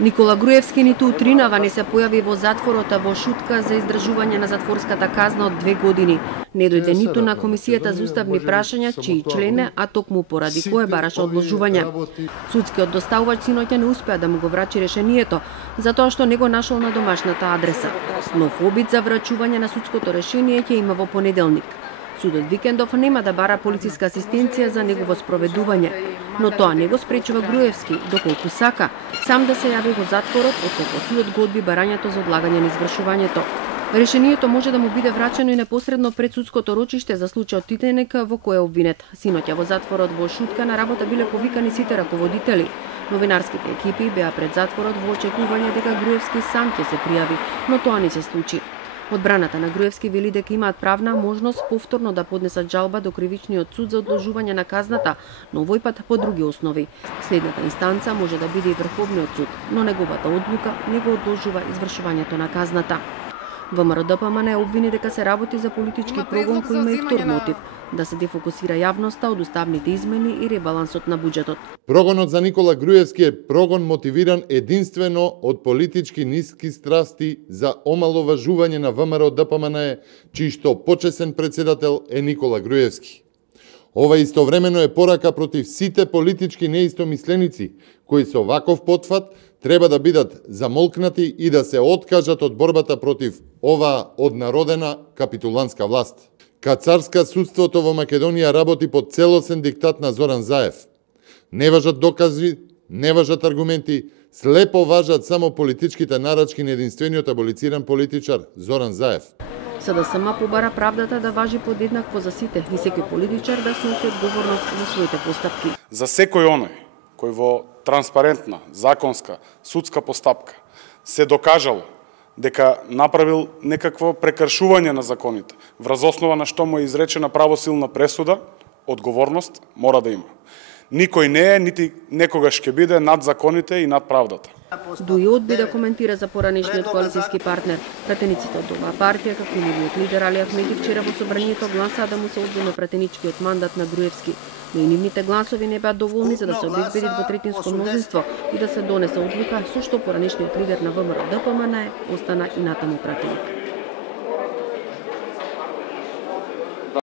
Никола Груевски ниту утринава не се појави во затворот во шутка за издржување на затворската казна од 2 години. Не дојде ниту на Комисијата за уставни прашања, чиј член е, а токму поради кое бараше одложување. Судскиот доставувач синоќа не успеа да му го врачи решението, затоа што не го нашол на домашната адреса. Нов обид за врачување на судското решение ќе има во понеделник. Судот викендов нема да бара полициска асистенција за негово спроведување, но тоа не го спречува Груевски, доколку сака, сам да се јави во затворот, откако судот го одби барањето за одлагање на извршувањето. Решението може да му биде врачено и непосредно пред судското рочиште за случајот Титенек во кој е обвинет. Синоќа во затворот во шутка на работа биле повикани сите раководители. Новинарските екипи беа пред затворот во очекување дека Груевски сам ќе се пријави, но тоа не се случи. Одбраната на Груевски вели дека имаат правна можност повторно да поднесат жалба до кривичниот суд за одложување на казната, но овој пат по други основи. Следната инстанца може да биде и Врховниот суд, но неговата одлука не го одложува извршувањето на казната. ВМРО-ДПМН обвини дека се работи за политички прогон кој има и втор мотив – да се дефокусира јавноста од уставните измени и ребалансот на буџетот. Прогонот за Никола Груевски е прогон мотивиран единствено од политички ниски страсти за омаловажување на ВМРО-ДПМН, чиј што почесен председател е Никола Груевски. Ова истовремено е порака против сите политички неистомисленици, кои со ваков потфат треба да бидат замолкнати и да се откажат од борбата против оваа однародена капитулантска власт. Кацарска судството во Македонија работи под целосен диктат на Зоран Заев. Не важат докази, не важат аргументи, слепо важат само политичките нарачки на единствениот аболициран политичар Зоран Заев. СДСМ побара правдата да важи подеднакво за сите и секој политичар да сноси одговорност за своите постапки. За секој оној кој во транспарентна, законска, судска постапка се докажало дека направил некакво прекршување на законите, врз основа на што му е изречена правосилна пресуда, одговорност мора да има. Никој не е, нити некогаш ќе биде над законите и над правдата. Дуи одби да коментира за поранешниот коалицијски партнер. Пратениците од оваа партија, како и неговиот лидер Али Ахмеди, вчера во собранието гласаа да му се одземе пратеничкиот мандат на Груевски. Но и нивните гласови не беа доволни за да се обезбеди двотретинско мнозинство и да се донесе одлука со што поранешниот лидер на ВМРО-ДПМН остана и натаму пратеник.